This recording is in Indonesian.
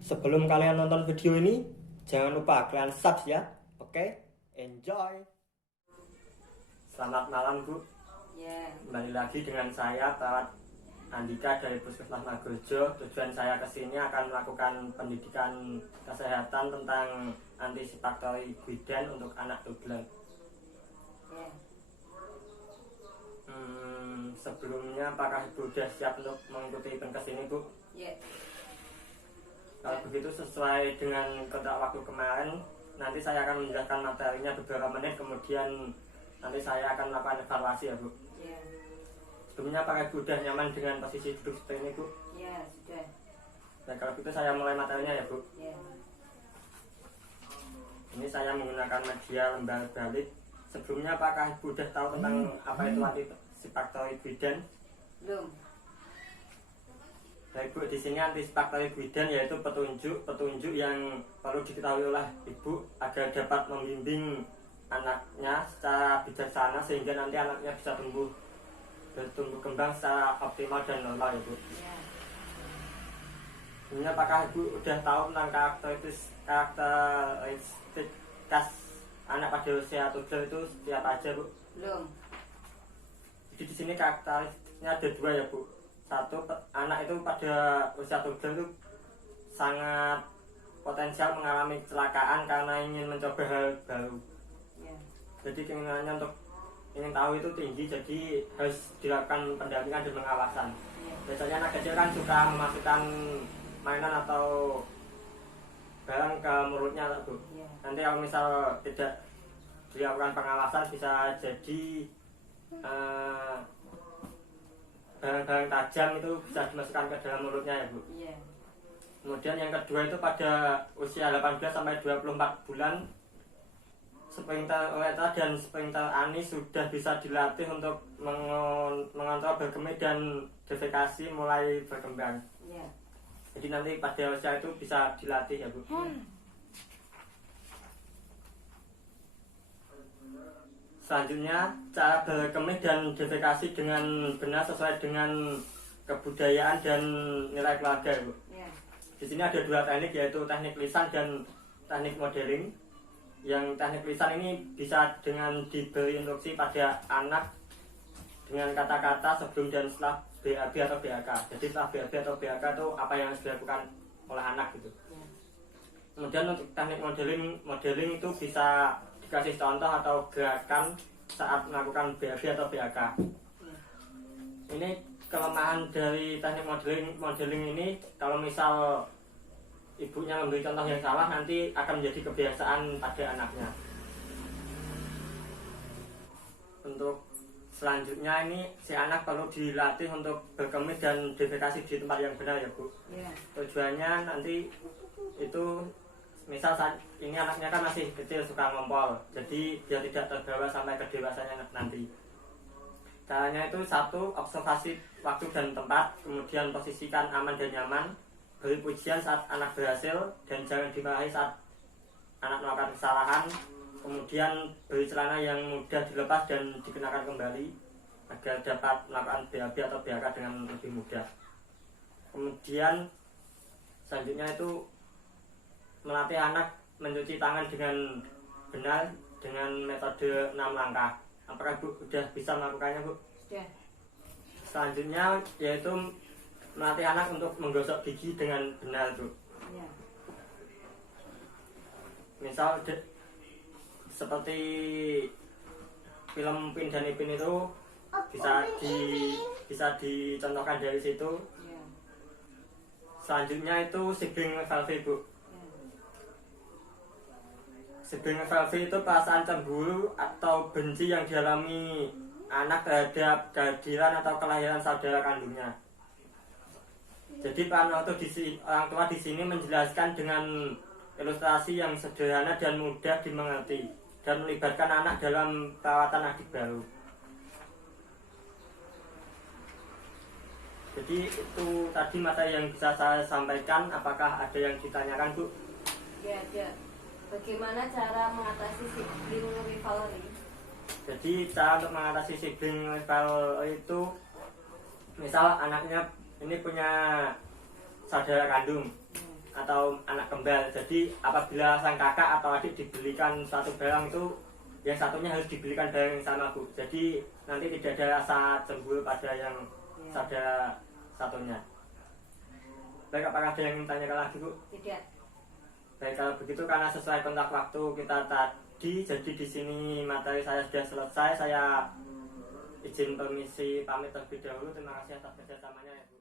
Sebelum kalian nonton video ini, jangan lupa kalian subscribe ya. Oke, enjoy. Selamat malam Bu. Kembali lagi dengan saya Perawat Andika dari Puskesmas Magorejo. Tujuan saya kesini akan melakukan pendidikan kesehatan tentang antisipatori bidan untuk anak dobleng. Sebelumnya apakah Ibu sudah siap untuk mengikuti event kesini Bu? Kalau begitu sesuai dengan kontrak waktu kemarin, nanti saya akan menjelaskan materinya beberapa menit, kemudian nanti saya akan melakukan evaluasi ya Bu. Sebelumnya apakah Ibu sudah nyaman dengan posisi duduk seperti ini Bu? Ya, sudah. Dan kalau begitu saya mulai materinya ya Bu. Ini saya menggunakan media lembar balik. Sebelumnya apakah Ibu sudah tahu tentang apa itu antisipatori bidan? Belum. Baik Bu, di sini antisipatori bidan yaitu petunjuk yang perlu diketahui oleh Ibu agar dapat membimbing anaknya secara bijaksana sehingga nanti anaknya bisa bertumbuh kembang secara optimal dan normal ya Bu. Ini apakah Ibu sudah tahu tentang karakteristik khas anak pada usia toddler itu seperti apa aja Bu? Belum. Jadi di sini karakteristiknya ada dua ya Bu. Satu, anak itu pada usia toddler itu sangat potensial mengalami kecelakaan karena ingin mencoba hal baru. Jadi keinginannya untuk ingin tahu itu tinggi, jadi harus dilakukan pendampingan dan pengawasan. Biasanya anak kecil kan suka memasukkan mainan atau barang ke mulutnya Bu. Nanti kalau misal tidak dilakukan pengawasan bisa jadi barang-barang tajam itu bisa dimasukkan ke dalam mulutnya ya Bu. Kemudian yang kedua itu pada usia 18 sampai 24 bulan sphincter uretra dan sphincter anis sudah bisa dilatih untuk mengontrol berkemih dan defekasi mulai berkembang. Jadi nanti pada usia itu bisa dilatih ya Bu. Selanjutnya, cara berkemih dan defekasi dengan benar sesuai dengan kebudayaan dan nilai keluarga Bu. Di sini ada dua teknik, yaitu teknik lisan dan teknik modeling. Yang teknik lisan ini bisa dengan diberi instruksi pada anak dengan kata-kata sebelum dan setelah BAB atau BAK. Jadi setelah BAB atau BAK itu apa yang harus dilakukan oleh anak gitu. Kemudian untuk teknik modeling itu bisa dikasih contoh atau gerakan saat melakukan BAB atau BAK. Ini kelemahan dari teknik modeling ini, kalau misal ibunya memberi contoh yang salah nanti akan menjadi kebiasaan pada anaknya. Untuk selanjutnya ini si anak perlu dilatih untuk berkemih dan defekasi di tempat yang benar ya Bu. Tujuannya nanti itu misal saat ini anaknya kan masih kecil suka ngompol, jadi dia tidak terbawa sampai ke dewasanya nanti. Caranya itu satu, observasi waktu dan tempat, kemudian posisikan aman dan nyaman, beri pujian saat anak berhasil dan jangan dimarahi saat anak melakukan kesalahan, kemudian beri celana yang mudah dilepas dan dikenakan kembali agar dapat melakukan BAB atau BAK dengan lebih mudah. Kemudian selanjutnya itu melatih anak mencuci tangan dengan benar dengan metode 6 langkah. Apakah Bu sudah bisa melakukannya Bu? Sudah. Selanjutnya yaitu melatih anak untuk menggosok gigi dengan benar Bu. Misal seperti film Pin dan Ipin itu bisa dicontohkan dari situ. Selanjutnya itu sibling valve Bu. Sibling valve itu perasaan cemburu atau benci yang dialami anak terhadap kehadiran atau kelahiran saudara kandungnya. Jadi orang tua di sini menjelaskan dengan ilustrasi yang sederhana dan mudah dimengerti dan melibatkan anak dalam perawatan adik baru. Jadi itu tadi materi yang bisa saya sampaikan. Apakah ada yang ditanyakan Bu? Ya, ada. Bagaimana cara mengatasi sibling rivalry? Jadi cara untuk mengatasi sibling rivalry itu, misal anaknya ini punya saudara kandung, atau anak kembar. Jadi apabila sang kakak atau adik dibelikan suatu barang itu, yang satunya harus dibelikan barang yang sama, Bu. Jadi nanti tidak ada rasa cemburu pada yang saudara satunya. Baik, apakah ada yang ingin tanyakan lagi, Bu? Tidak. Baik, kalau begitu karena sesuai kontak waktu kita tadi, jadi di sini materi saya sudah selesai. Saya izin permisi pamit terlebih dahulu. Terima kasih atas kerjasamanya ya, Bu.